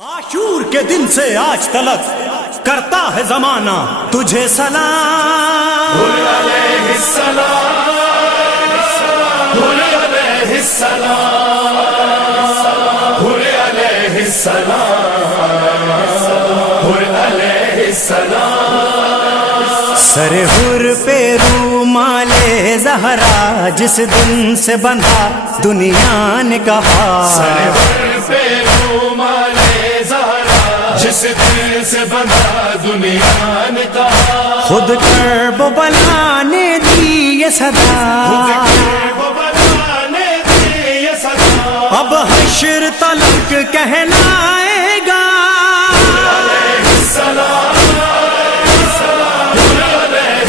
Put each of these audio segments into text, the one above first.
عاشور کے دن سے آج تلک کرتا ہے زمانہ تجھے سلام، علیہ السلام، علیہ السلام، علیہ السلام، علیہ السلام۔ سر حر پہ رومال زہرا جس دن سے بندھا دنیا نے کہا، سر حر پہ رومال زہرا جس دن سے بندھا دنیا نے کہا، خود کرب و بلا نے دی یہ صدا، اب حشر تلک کہلائے گا، علیہ السلام، علیہ السلام، علیہ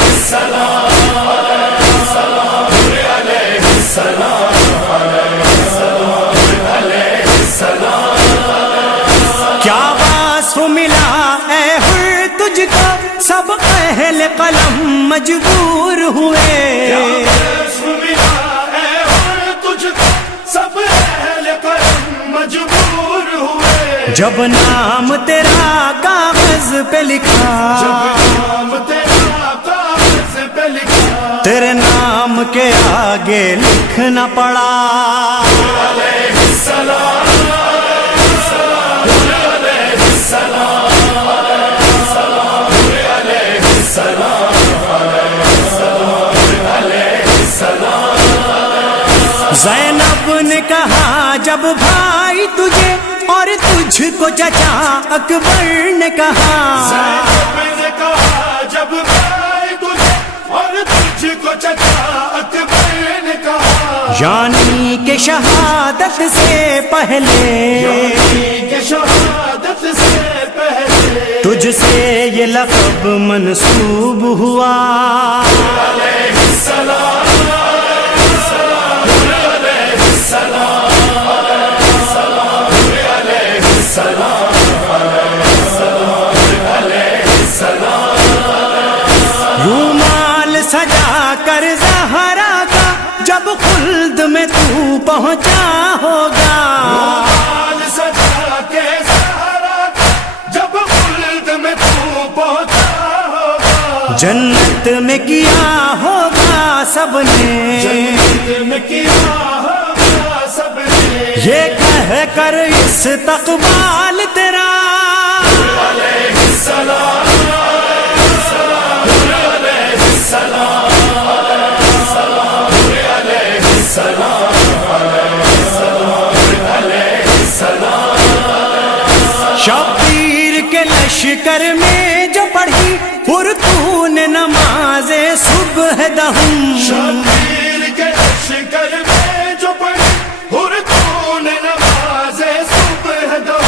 السلام، علیہ السلام۔ کیا وصف ملا اے حر تجھ کو، سب اہل قلم مجبور ہوئے، جب نام تیرا کاغذ پہ لکھا، تیرے نام کے آگے لکھنا پڑا، علیہ السلام، علیہ السلام، علیہ السلام، علیہ السلام۔ زینب نے کہا جب بھائی تجھے اور تجھ کو چچا اکبر نے کہا، زینب نے کہا جب بھائی تجھے اور تجھ کو چچا اکبر نے کہا، یعنی کہ شہادت سے پہلے، کہ شہادت سے پہلے تجھ سے یہ لقب منسوب ہوا، علیہ السلام، علیہ السلام، علیہ السلام، علیہ السلام۔ رومال سجا کر زہرا کا جب خلد میں تو پہنچا ہوگا، رومال سجا کے زہرا کا جب خلد میں تو پہنچا ہوگا، جنت میں کیا ہوگا سب نے، جنت میں کیا ہوگا سب نے، یہ کہہ کر استقبال تیرا، علیہ السلام، علیہ السلام، علیہ السلام، علیہ السلام۔ شبیر کے لشکر میں جو پڑھی پرتو نے نماز صبح دہم، شبیر کے لشکر میں جو پڑھی تو نے نماز صبح دم،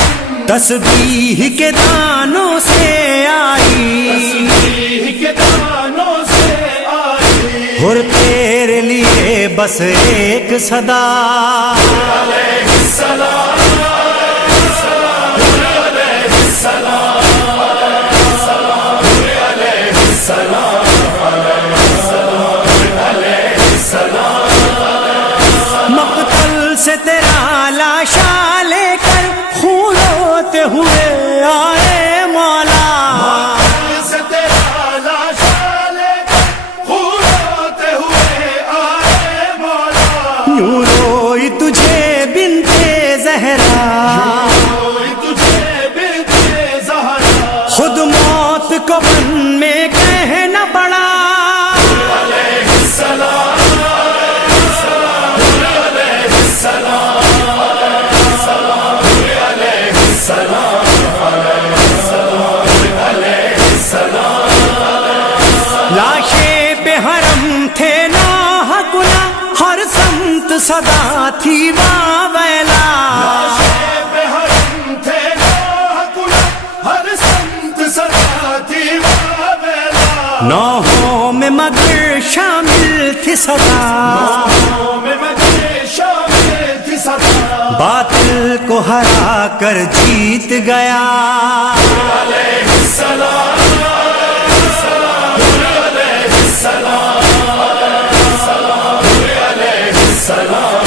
تسبیح کے دانوں سے آئی، تسبیح کے دانوں سے آئی، اور تیرے لیے بس ایک صدا، علیہ السلام، علیہ السلام، علیہ السلام، علیہ السلام۔ مقتل سے تیرا لاشا لے کر خون ہوتے ہوئے آئے مولا، سے تیرا لاشا لے کر خون ہوتے ہوئے آئے مولا، یوں روئی تجھے بنتے زہرا، کوئی تجھے بنت زہرا، خود موت کو بن میں کہنا پڑا، علیہ السلام، علیہ السلام، علیہ السلام، علیہ السلام۔ لاشیں پہ حرم تھے ناح گنا، ہر سمت صدا تھی واویلا، بے حرم تھے لاحقنا، ہر سمت صدا تھی واویلا، نوحوں میں مگر شامل تھی صدا، میں مجھے شامل تھی صدا، باطل کو ہرا کر جیت گیا، علیہ السلام، علیہ السلام، علیہ السلام، علیہ السلام۔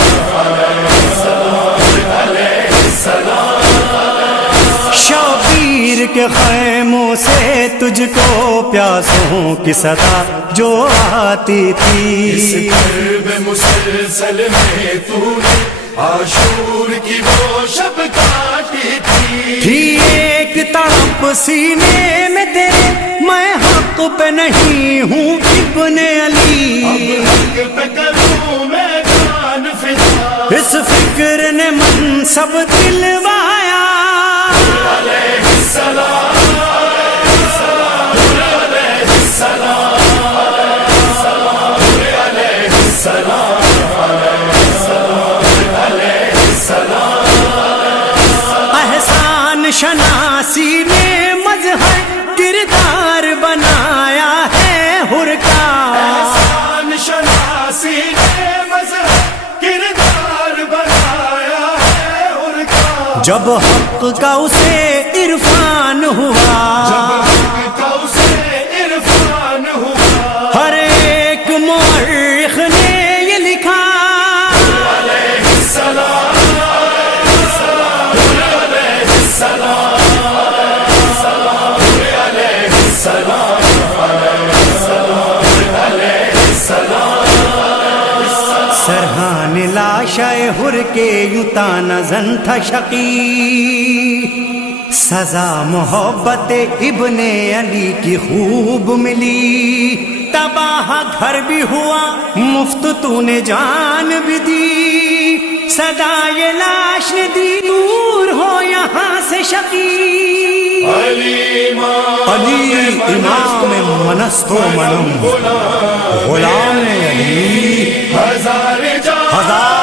کے خیموں سے تجھ کو پیاسوں کی صدا جو آتی اس تھی. کرب مسلسل میں تو نے عاشور کی وہ شب کاٹی تھی. ایک تڑپ سینے میں تیرے میں حق پہ نہیں ہوں ابن علی. حق پہ کروں میں جان فدا. اس فکر نے منصب دلوایا علیہ السلام علیہ السلام علیہ السلام علیہ السلام. احسان شناسی میں مظہر کردار بنایا ہے حر کا. احسان شناسی نے مذہب کردار بنایا ہے ان کا. جب حق کا اسے عرفان ہوا حق کا اسے عرفان ہوا. ہر ایک مورخ نے یہ لکھا علیہ السلام علیہ السلام علیہ السلام علیہ السلام. سرحان لاشے حر کے یوتانا زن تھا شقی. سزا محبت ابن علی کی خوب ملی. تباہ گھر بھی ہوا مفت تو نے جان بھی دی. صدا یہ لاش نے دی دور ہو یہاں سے شقی. علی امام منست و منم غلام علی ہزار جان ہزار